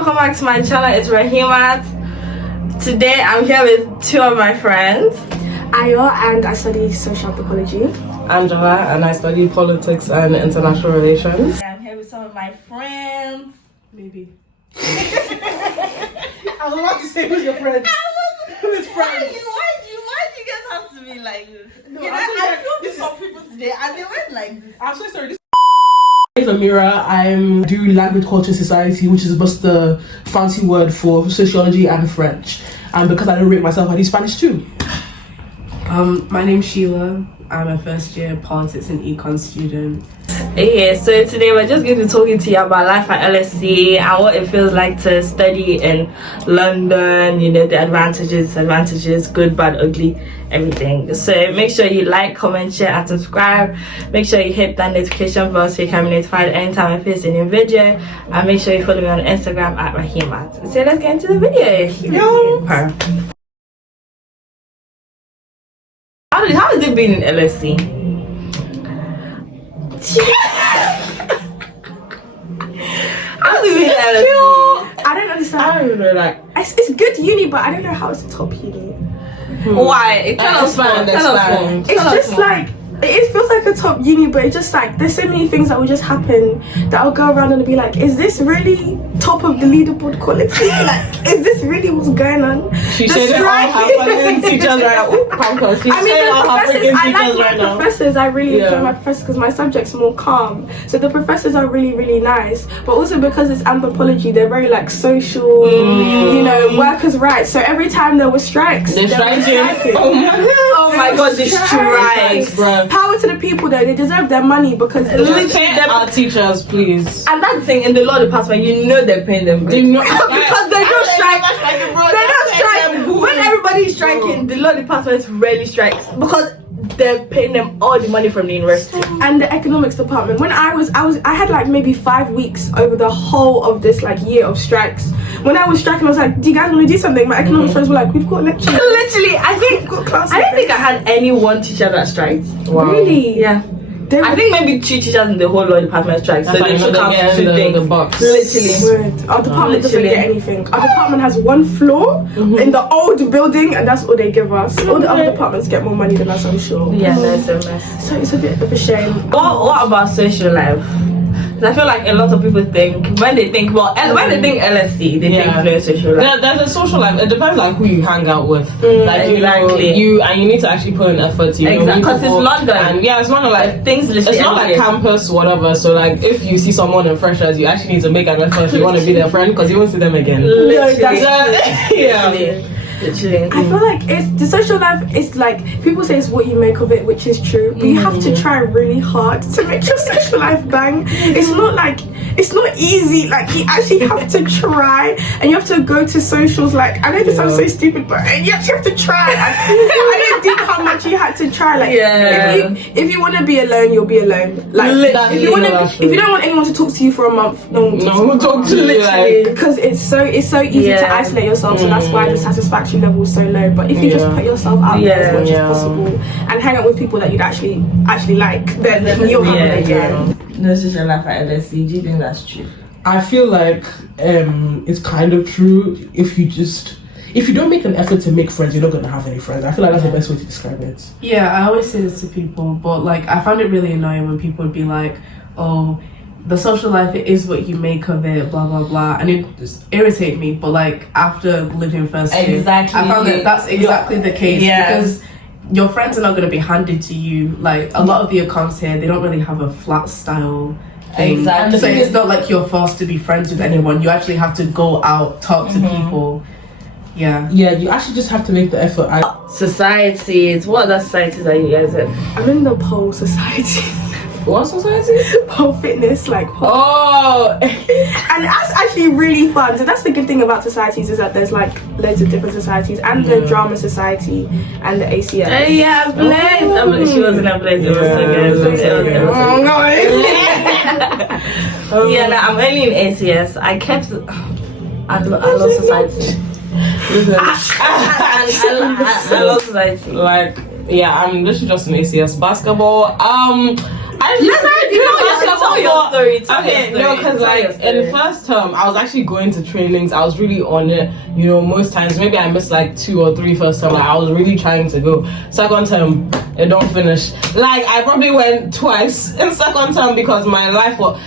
welcome back to my channel. It's Rahimat. Today I'm here with two of my friends. Ayo, and I study social anthropology. Angela, and I study politics and international relations. I'm here with some of my friends. Maybe. I was about to say, who's your friend? Who's friends? Why do you guys have to be like this? No, I feel some people today and they went like this. I'm so sorry. This is Amira. I do language, culture, society, which is just the fancy word for sociology and French. And because I don't rate myself, I do Spanish too. My name's Sheila. I'm a first year politics and econ student. Yeah, so today we're just going to be talking to you about life at LSE and what it feels like to study in London, you know, the advantages, disadvantages, good, bad, ugly, everything. So make sure you like, comment, share and subscribe. Make sure you hit that notification bell so you can be notified anytime I post a new video, and make sure you follow me on Instagram at Rahimat. So let's get into the video. How has it been in LSE? How's it been in LSE? I don't understand. I don't even know, like, It's good uni, but I don't know how it's a top uni. Why? Tell us more. It's just like, it feels like a top uni, but it's just like, there's so many things that will just happen that I'll go around and be like, is this really top of the leaderboard quality? Like, is this really what's going on? she said all her freaking teachers right now. She's saying all her freaking I teachers like right my now. professors. I really enjoy my professors because my subject's more calm. So the professors are really, really nice. But also because it's anthropology, they're very like social, you know, workers' rights. So every time there were strikes, They're striking. Oh my god, this strikes, bro. Power to the people though, they deserve their money because Pay our teachers, please. and that's the thing, in the law department, you know they're paying them They know- because they don't strike. They don't strike. When everybody's striking, the law department rarely strikes because they're paying them all the money from the university. and the economics department. When I had like maybe 5 weeks over the whole of this like year of strikes. When I was striking, I was like, do you guys want to do something? My economics friends were like, we've got lectures. Literally, I don't think I had any one teacher that strikes. Wow. Really? Yeah. I think maybe 2 teachers in the whole law department strike, so they took out 2 things. The box. Literally. Word. Our department doesn't Literally. get anything. Our department has 1 floor in the old building, and that's all they give us. All the other departments get more money than us, I'm sure. Yeah, that's a mess. So it's a bit of a shame. What about social life? 'Cause I feel like a lot of people think when they think LSE, they think no social life. There's a social life. It depends like who you hang out with. Like exactly. you need to actually put in effort. Exactly, because it's London. And yeah, it's not like Things literally. it's not like campus whatever. So like if you see someone in freshers, you actually need to make an effort if you want to be their friend because you won't see them again. Literally. Yeah. Literally. I feel like it's the social life is like people say it's what you make of it, which is true, but you have to try really hard to make your social life bang. It's not easy. Like you actually have to try, and you have to go to socials. Like I know this sounds so stupid, but you actually have to try. I didn't think how much you had to try. Like if you want to be alone, you'll be alone. Like if you don't want anyone to talk to you for a month, no one will talk to you. Like, because it's so easy to isolate yourself. So that's why the satisfaction level is so low. But if you just put yourself out there as much as possible and hang out with people that you'd actually like, then you'll have it again. No social life at LSE. Do you think that's true? I feel like it's kind of true if you don't make an effort to make friends, you're not gonna have any friends. I feel like that's the best way to describe it. Yeah, I always say this to people, but like I found it really annoying when people would be like, oh, the social life, it is what you make of it, blah blah blah, and it just irritated me. But like after living first year, I found that that's exactly the case because your friends are not going to be handed to you. Like a lot of the econs here, they don't really have a flat style thing. Exactly. So it's not like you're forced to be friends with anyone. You actually have to go out, talk to people. Yeah, you actually just have to make the effort. Societies. What other societies are you guys in? I'm in the pole society. What society? Pole fitness, like Oh, and that's actually really fun. So that's the good thing about societies is that there's like loads of different societies, and the drama society and the ACS. Yeah, Blaze. She was in a Blaze. It was so good. Yeah, no, I'm only in ACS. I love society. I love society. like yeah, I'm literally just in ACS basketball. Okay, no, because like in the first term, I was actually going to trainings. I was really on it. You know, most times maybe I missed like 2 or 3 first term. Like I was really trying to go. Second term, it don't finish. Like I probably went twice in second term because my life was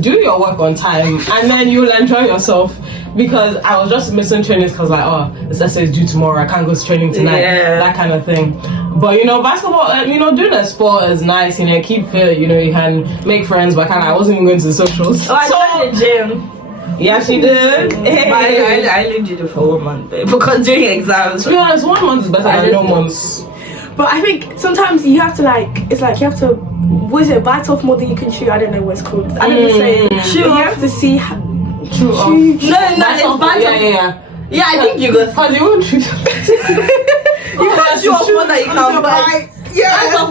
do your work on time and then you'll enjoy yourself. Because I was just missing trainings because like, oh, this essay is due tomorrow, I can't go to training tonight, that kind of thing. But you know, basketball, you know, doing a sport is nice, you know, keep fit, you know, you can make friends, but I wasn't even going to the socials. Oh, I joined the gym. Yeah, she did. Hey. I only did it for 1 month because during exams. To be honest, 1 month is better than no months. But I think sometimes you have to it's like you have to, was it bite off more than you can chew? I don't know what it's called. I don't know say. Chew. You have to see how. No, it's bite off. Yeah, I think you got. How do you want to? You can't chew off more than you can bite. Yeah.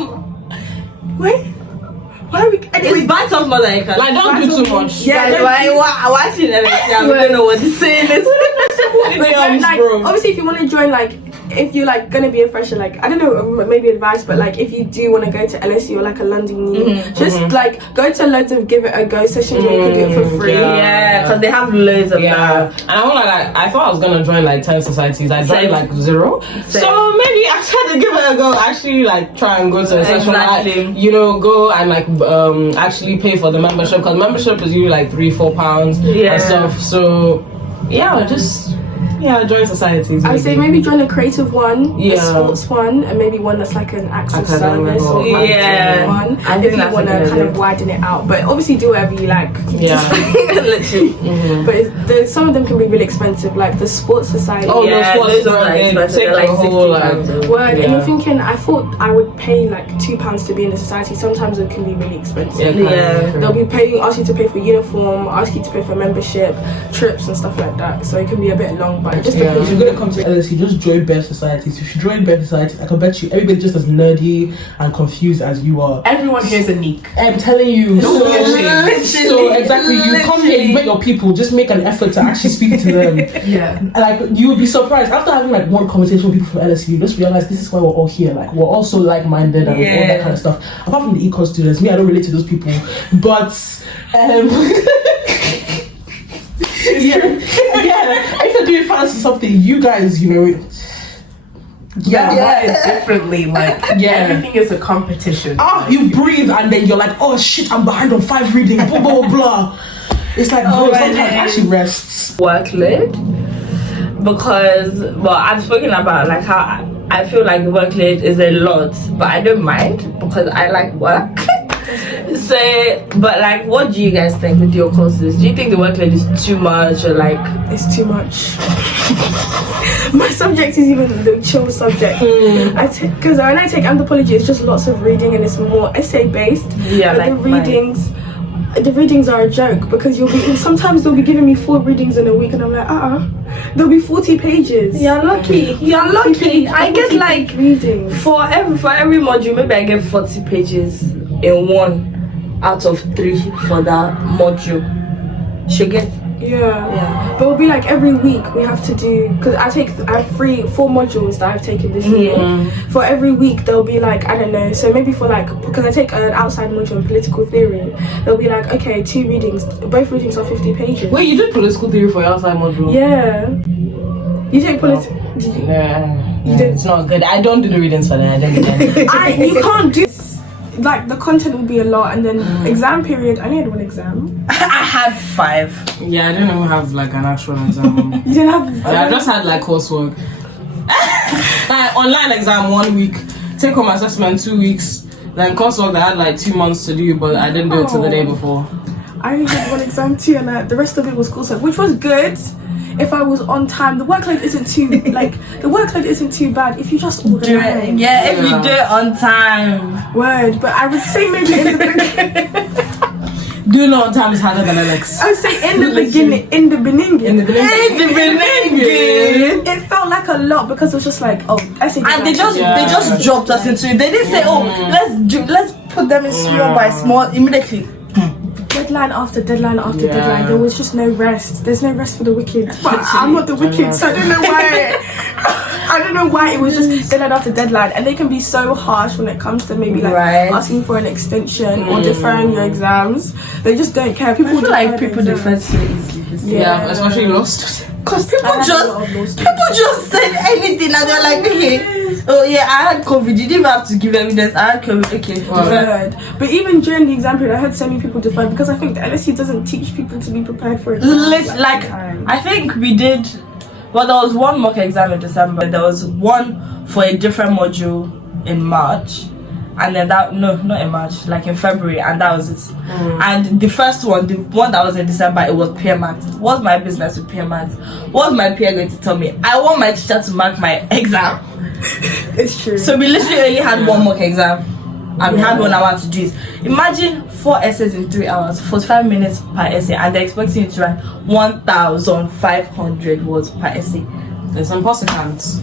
Wait. Why are we? Anyway, it's bite off more than you can. Like, don't do too much. Yeah, watching LSE, we don't know what to say. Like, obviously, if you want to join, like, if you're like gonna be a fresher, like I don't know, maybe advice, but like if you do want to go to LSE or like a London uni, just like go to loads of give it a go sessions where you can do it for free. Yeah, because they have loads of that. And I won't like I thought I was gonna join like 10 societies. I joined like 0. So maybe I tried to give it a go. Actually, like try and go to a session, like, you know, go and like actually pay for the membership because membership is usually like £3-4 and stuff. So join societies. I would say maybe join a creative one, a sports one, and maybe one that's like an actual service or one. I think if you want to kind of widen it out, but obviously do whatever you like. Yeah, literally. But some of them can be really expensive, like the sports society. Oh, yeah, those are like expensive. Like £60. Word, and you're thinking, I thought I would pay like £2 to be in the society. Sometimes it can be really expensive. They'll be ask you to pay for uniform, ask you to pay for membership, trips and stuff like that. So it can be a bit long. But just if you're gonna come to LSE, just join bare societies. If you join bare societies, I can bet you everybody's just as nerdy and confused as you are. Everyone here is a neek. I'm telling you. So exactly, you come here, you met your people, just make an effort to actually speak to them. Like you would be surprised after having like one conversation with people from LSE, you just realize this is why we're all here. Like we're all so like-minded and all that kind of stuff. Apart from the econ students, me, I don't relate to those people, but if you're doing fancy something, you guys, you know, differently. Like everything is a competition. You breathe and then you're like, oh shit, I'm behind on 5 reading, blah blah blah. It's like, bro, sometimes actually rests. Workload, because I've spoken about like how I feel like the workload is a lot, but I don't mind because I like work. So, but like, what do you guys think with your courses? Do you think the workload is too much or like it's too much? My subject is even the chill subject. Because when I take anthropology, it's just lots of reading and it's more essay based. But like the readings are a joke because sometimes they'll be giving me 4 readings in a week and I'm like there'll be 40 pages. You're lucky. I get like reading for every module, maybe I get 40 pages in 1 out of 3 for that module. Should get but it'll be like every week we have to do, because I have 4 modules that I've taken this year. For every week there'll be like, I don't know, so maybe for like, because I take an outside module in political theory, there'll be like, okay, 2 readings, both readings are 50 pages. Wait, you did political theory for your outside module? You take political? You did? It's not good. I don't do the readings for that. I don't do that. You can't do, like, the content will be a lot, and then exam period, I only had 1 exam. I had 5. Yeah, I didn't even have like an actual exam. You didn't have? I just had like coursework. Online exam 1 week, take home assessment 2 weeks, then coursework I had like 2 months to do, but I didn't do it till the day before. I only had 1 exam too, and the rest of it was coursework, which was good. If I was on time, the workload isn't too bad if you just organize. If you do it on time. Word, but I would say maybe in the beginning. Doing it on time is harder than Alex. I would say in the beginning. It felt like a lot because it was just like, and they just dropped us into it. They didn't say, let's put them in small by small immediately. deadline after deadline after deadline. There was just no rest. There's no rest for the wicked. But I'm not the wicked, so I don't know why. I don't know why it was just deadline after deadline, and they can be so harsh when it comes to maybe like asking for an extension or deferring your exams. They just don't care. People defer so easily. Yeah, especially law students. Because people just said anything and they're like, okay, oh yeah, I had COVID. You didn't even have to give evidence. I had COVID. Okay, deferred. But even during the exam period, I heard so many people deferred because I think the LSE doesn't teach people to be prepared for it. I think we did. Well, there was one mock exam in December. There was one for a different module in March. And then not in March, like in February, and that was it. And the first one, the one that was in December, it was peer maths. What's my business with peer maths? What's my peer going to tell me? I want my teacher to mark my exam. It's true. So we literally only had one mock exam, and we had 1 hour to do it. Imagine 4 essays in 3 hours, 45 minutes per essay, and they're expecting you to write 1,500 words per essay. There's some possibilities.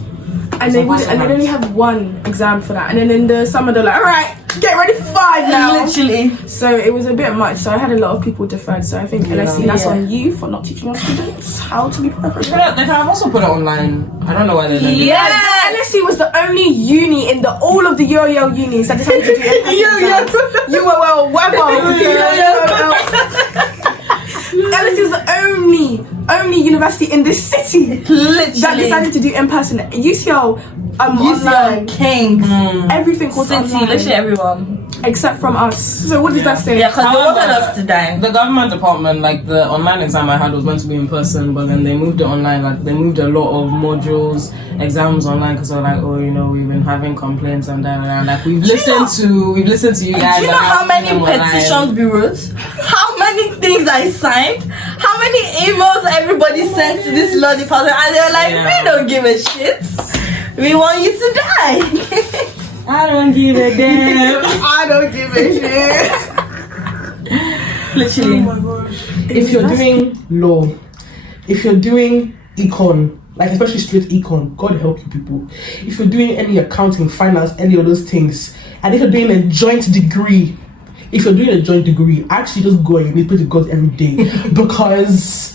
And they only have one exam for that, and then in the summer they're like, all right, get ready for 5 now. Literally. So it was a bit much. So I had a lot of people deferred. So I think LSE, that's on you for not teaching your students how to be prepared. They can also put it online. I don't know why they didn't. Yeah, the LSE was the only uni in all of the UOL unis that decided to do it. UOL, LSE is the only university in this city that decided to do in person. UCL, online, Kings, everything was City, online. literally everyone, except from us. So what does that say? Yeah, because they wanted us to die. The government department, like the online exam I had was meant to be in person, but then they moved it online. Like they moved a lot of modules, exams online because they're like, oh, you know, we've been having complaints and that. Like we've listened to you guys. Do you know how many petitions we wrote? How many things I signed? How many emails everybody sent to this law department? And they're like, we don't give a shit. We want you to die. I don't give a damn. I don't give a shit. Literally. Oh my gosh. If you're doing law, if you're doing econ, like especially straight econ, God help you people. If you're doing any accounting, finance, any of those things, and if you're doing a joint degree, actually just go and you need to pray to God every day. Because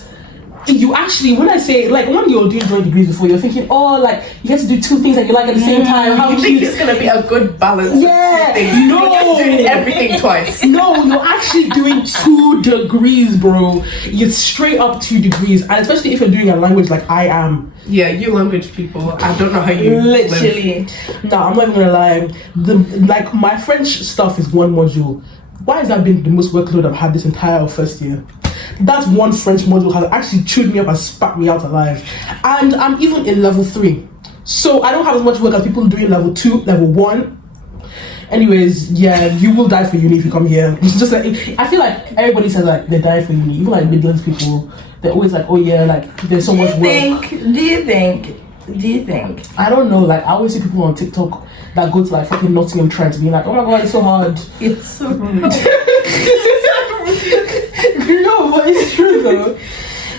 you actually, when I say, like, when you're doing joint degrees before, you're thinking, oh, like, you get to do 2 things that you like at the same time. How you think it's gonna be a good balance? Yeah, no, you're doing everything twice. No, you're actually doing 2 degrees, bro. You're straight up 2 degrees, and especially if you're doing a language like I am. Yeah, you language people. I don't know how you literally. No, I'm not even gonna lie. My French stuff is 1 module. Why has that been the most workload I've had this entire first year? That 1 French module has actually chewed me up and spat me out alive. And I'm even in level 3. So I don't have as much work as people doing level 2, level 1. Anyways, yeah, you will die for uni if you come here. It's just like, I feel like everybody says like they die for uni. Even like Midlands people, they're always like, oh yeah, like there's so much work. Do you think? I don't know, like I always see people on TikTok that go to like fucking Nottingham Trent being like, oh my god, it's so hard. It's so hard. No, but it's true though.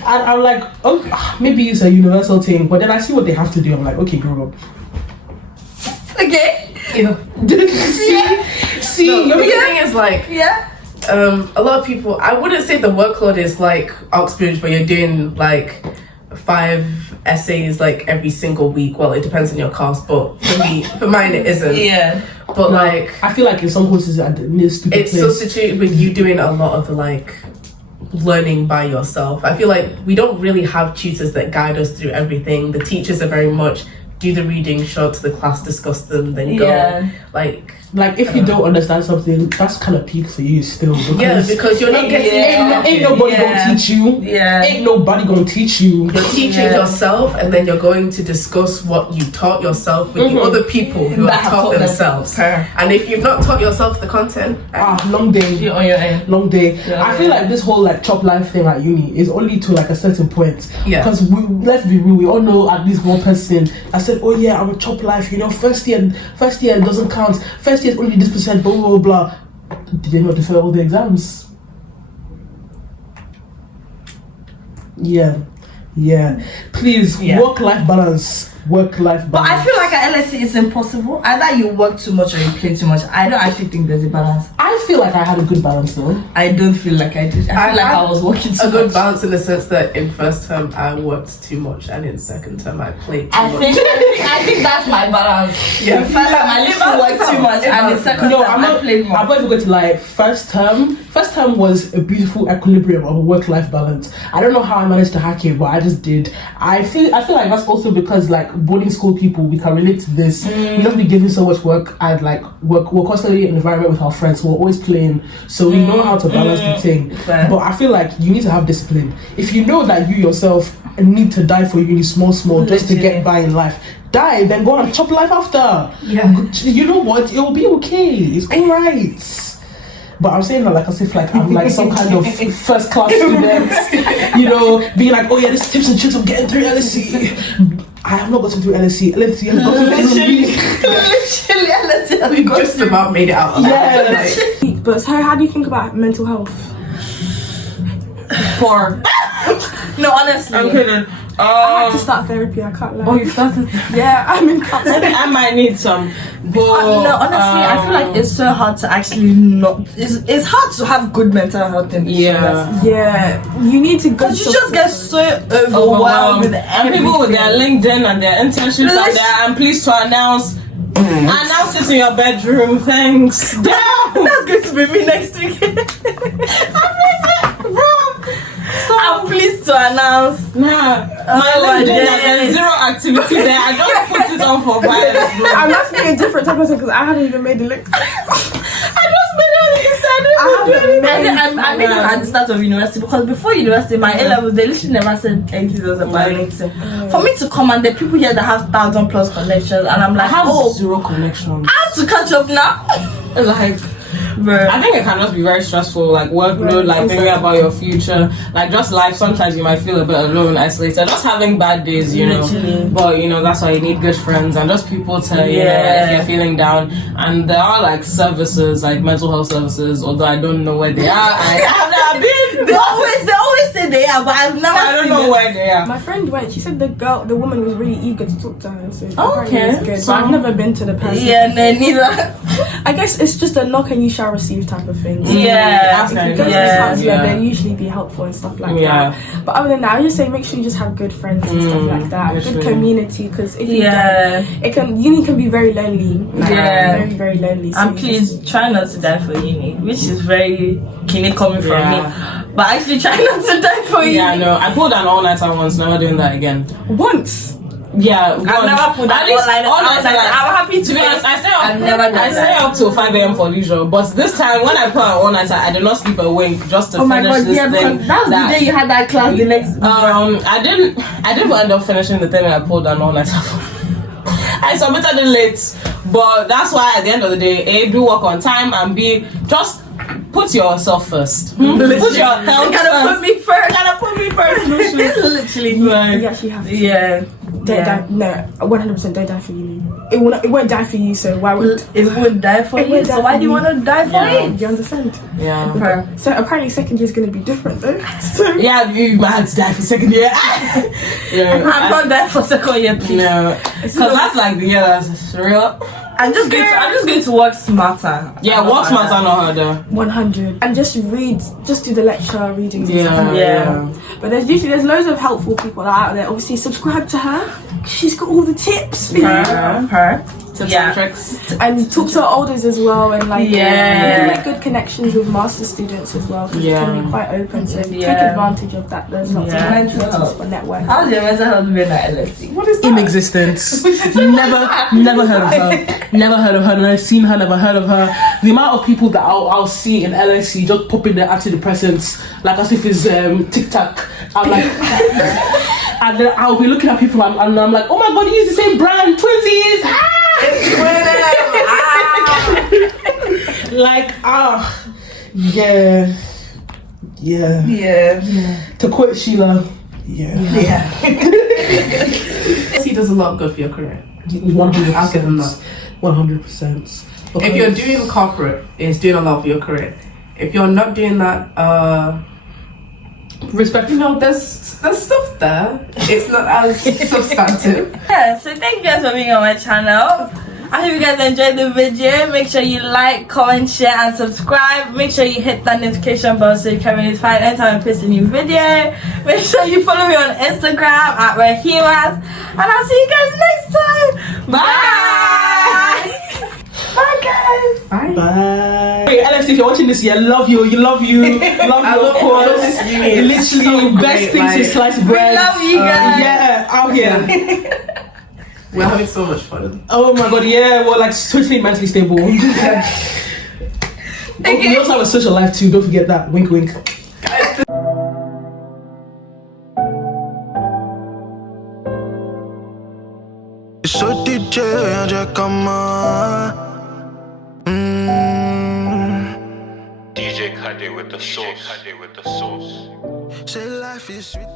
And I'm like, okay, maybe it's a universal thing, but then I see what they have to do. I'm like, okay, grow up. Okay. Yeah. See, the thing is like, a lot of people, I wouldn't say the workload is like Oxbridge, but you're doing like 5 essays like every single week. Well, it depends on your course, but for mine it isn't. Yeah. But like, I feel like in some courses it's substituted with you doing a lot of the like learning by yourself. I feel like we don't really have tutors that guide us through everything. The teachers are very much do the reading, show it to the class, discuss them, then go. Like if you don't understand something, that's kind of peak for you still. Because you're not getting ain't nobody gonna teach you. Yeah. Ain't nobody gonna teach you. You're teaching yourself, and then you're going to discuss what you taught yourself with the other people who have taught themselves. And if you've not taught yourself the content, long day. You're on your end. Long day. I feel like this whole like chop life thing at uni is only to like a certain point. Yeah. Because let's be real, we all know at least one person that said, oh yeah, I'm a chop life. You know, first year doesn't count. First year is only this percent. Blah blah blah. Did they not defer all the exams? Yeah. Please, work-life balance. But I feel like at LSE it's impossible. Either you work too much or you play too much. I don't actually think there's a balance. I feel like I had a good balance though. I don't feel like I did. I feel like I was working too a good much. balance in the sense that in first term I worked too much and in second term I played too much. I think that's my balance. Yeah. In first term I literally worked too much, and in second term I played more. I'm not even going to lie. First term was a beautiful equilibrium of a work-life balance. I don't know how I managed to hack it, but I just did. I feel like that's also because like boarding school people, we can relate to this. We don't be given so much work and like we're constantly in an environment with our friends. We're always playing, so we know how to balance the thing. Fair. But I feel like you need to have discipline. If you know that you yourself need to die for you small just to get by in life, die, then go and chop life after. Yeah. You know what? It will be okay. It's alright. But I'm saying that like as if like I'm like some kind of first class student, you know, being like, oh yeah, this tips and tricks of getting through LSE. I have not gotten through LSE. LSE has gotten through me. Literally, LSE has We just about made it out of that. Yeah. But so how do you think about mental health? Poor. No, honestly. I'm kidding. I had to start therapy, I can't lie. Oh, you started. Yeah, I'm in I counseling. think I might need some. But No, honestly, I feel like it's so hard to actually not. It's hard to have good mental health in this yeah. Yeah, you need to go. Because you just get so overwhelmed with And everything. people with their LinkedIn and their internships out there, I'm pleased to announce it in your bedroom. Thanks. Damn. That's going to be me next week. I'm pleased to announce. Nah, my LinkedIn, there's zero activity there. I just put it on for vibes, bro. I'm asking a different type of person because I haven't even made the link. I just made it instead. I made it at the start of university, because before university, my A levels, they literally never said anything about anything. For me to come and the people here that have 1,000+ connections, and I'm I like, have zero connections. I have to catch up now. Like, Bro. I think it can just be very stressful, like workload, like thinking about your future, like just life. Sometimes you might feel a bit alone, isolated, just having bad days, you know. Literally. But you know, that's why you need good friends and just people to, you know, if you're feeling down. And there are like services, like mental health services, although I don't know where they are. I have never been. They always say they are, but I've never I don't seen know it. where they are. My friend went. She said the woman was really eager to talk to her. So Oh, apparently okay. it's good. So- But I've never been to the person. Yeah, no, neither. I guess it's just a knock and you shall receive type of thing. Yeah. If you go to the Yeah. counselor, they'll usually be helpful and stuff like Yeah. that. But other than that, I just say make sure you just have good friends and stuff like that. literally. Good community, because if you Yeah. don't, uni can be very lonely. Like, Yeah. very, very lonely. So And you please try not to die for uni, which is very keenly coming from Yeah. me. But actually try not to die for uni. Yeah, no, I pulled an all-nighter once, never doing that again. just- once. Yeah, I've never pulled that At least all-nighter. all-nighter, I'm happy to be honest, I stay up. I've never done I stay that. up till 5 a.m. for leisure, but this time when I put an all-nighter, I did not sleep a wink just to Oh my finish god, this yeah, thing. because that was the day you had that class the next I didn't end up finishing the thing I pulled an all-nighter for. I submitted it late, but that's why at the end of the day, A, do work on time, and B, just put yourself first. Put your health You gotta first. put me first. You gotta put me first. It's literally You Like, actually have to. yeah. Don't die. No, 100% don't die for uni. It won't die for you, so why would... It would die for It you, would so die why for do you you. want to die for Yeah. it? Do you understand? yeah. So apparently second year is going to be different though. So Yeah, you might have to die for second year. Yeah. I'm not dying for second year, please. No, because that's like the year that's real. I'm just going to work smarter. Yeah, work smarter, not harder. 100 and just do the lecture readings. and Yeah, stuff. Yeah. But there's loads of helpful people out there. Obviously, subscribe to her. She's got all the tips for you. Her. Tips Yeah. and tricks. And talk to her elders as well, and like Yeah. you can make good connections with master students as well. 'Cause Yeah. you can be quite open, so take Yeah. advantage of that. There's lots Yeah. of opportunities for networking. How's your mental health been at LSE? What is In existence. never heard of her. Never heard of her. And I've seen her, never heard of her. The amount of people that I'll see in LSE just popping their antidepressants, like as if it's TikTok. I'm like, and then I'll be looking at people and I'm like, oh my god, you use the same brand, twinsies. Like, yeah. Yeah. To quote Sheila, yeah. He does a lot of good for your career. 100%. I'll give him that. 100%. If you're doing corporate, it's doing a lot for your career. If you're not doing that, respect, you know, there's stuff there. It's not as substantive. Yeah, so thank you guys for being on my channel. I hope you guys enjoyed the video. Make sure you like, comment, share, and subscribe. Make sure you hit that notification bell so you can be notified anytime I post a new video. Make sure you follow me on Instagram at KUWR, and I'll see you guys next time. Bye. Bye, guys. Bye. Bye. Hey, LSE, if you're watching this, yeah, love you, love your course. Literally, so best great, things is sliced bread. Love you guys. Yeah, out here. We're having so much fun. Oh my god, yeah, we're like totally mentally stable. We also have a social life too, don't forget that. Wink, wink. So DJ, DJ Kade with the sauce. Say life is sweet.